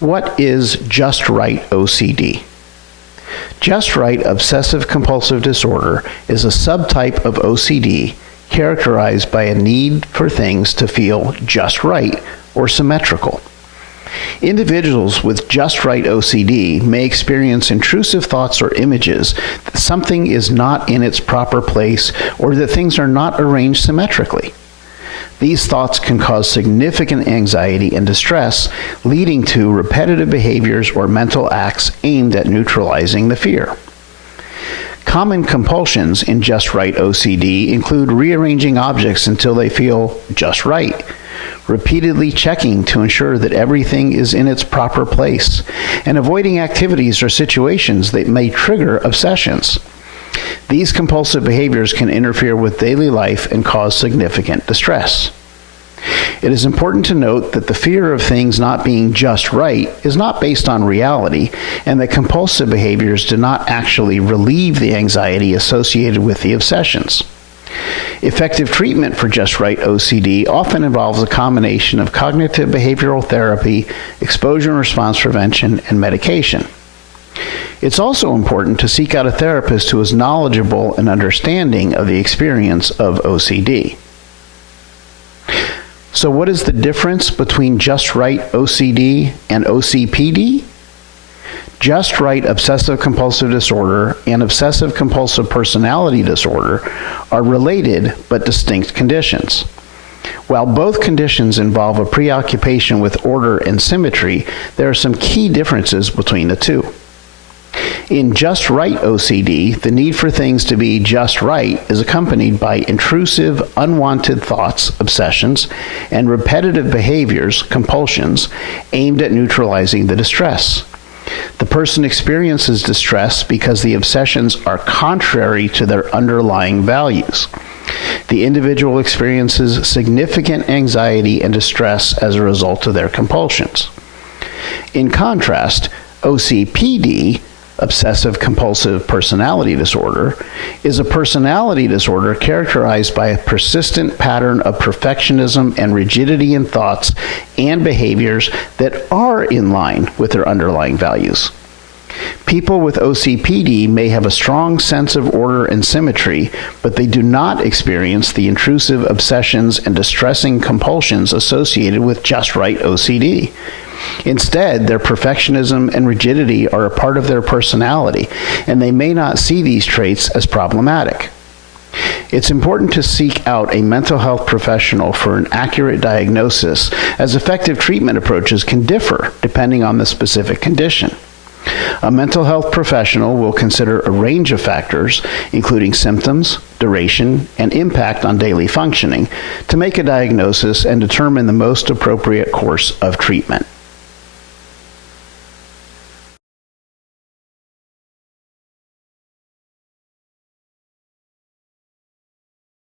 What is just right OCD? Just right obsessive compulsive disorder is a subtype of OCD characterized by a need for things to feel just right or symmetrical. Individuals with just right OCD may experience intrusive thoughts or images that something is not in its proper place or that things are not arranged symmetrically. These thoughts can cause significant anxiety and distress, leading to repetitive behaviors or mental acts aimed at neutralizing the fear. Common compulsions in just right OCD include rearranging objects until they feel just right, repeatedly checking to ensure that everything is in its proper place, and avoiding activities or situations that may trigger obsessions. These compulsive behaviors can interfere with daily life and cause significant distress. It is important to note that the fear of things not being just right is not based on reality, and that compulsive behaviors do not actually relieve the anxiety associated with the obsessions. Effective treatment for just right OCD often involves a combination of cognitive behavioral therapy, exposure and response prevention, and medication. It's also important to seek out a therapist who is knowledgeable and understanding of the experience of OCD. So what is the difference between just right OCD and OCPD? Just right obsessive compulsive disorder and obsessive compulsive personality disorder are related but distinct conditions. While both conditions involve a preoccupation with order and symmetry, there are some key differences between the two. In just right OCD, the need for things to be just right is accompanied by intrusive, unwanted thoughts, obsessions, and repetitive behaviors, compulsions, aimed at neutralizing the distress. The person experiences distress because the obsessions are contrary to their underlying values. The individual experiences significant anxiety and distress as a result of their compulsions. In contrast, OCPD, Obsessive Compulsive Personality Disorder, is a personality disorder characterized by a persistent pattern of perfectionism and rigidity in thoughts and behaviors that are in line with their underlying values. People with OCPD may have a strong sense of order and symmetry, but they do not experience the intrusive obsessions and distressing compulsions associated with just right OCD. Instead, their perfectionism and rigidity are a part of their personality, and they may not see these traits as problematic. It's important to seek out a mental health professional for an accurate diagnosis, as effective treatment approaches can differ depending on the specific condition. A mental health professional will consider a range of factors, including symptoms, duration, and impact on daily functioning, to make a diagnosis and determine the most appropriate course of treatment.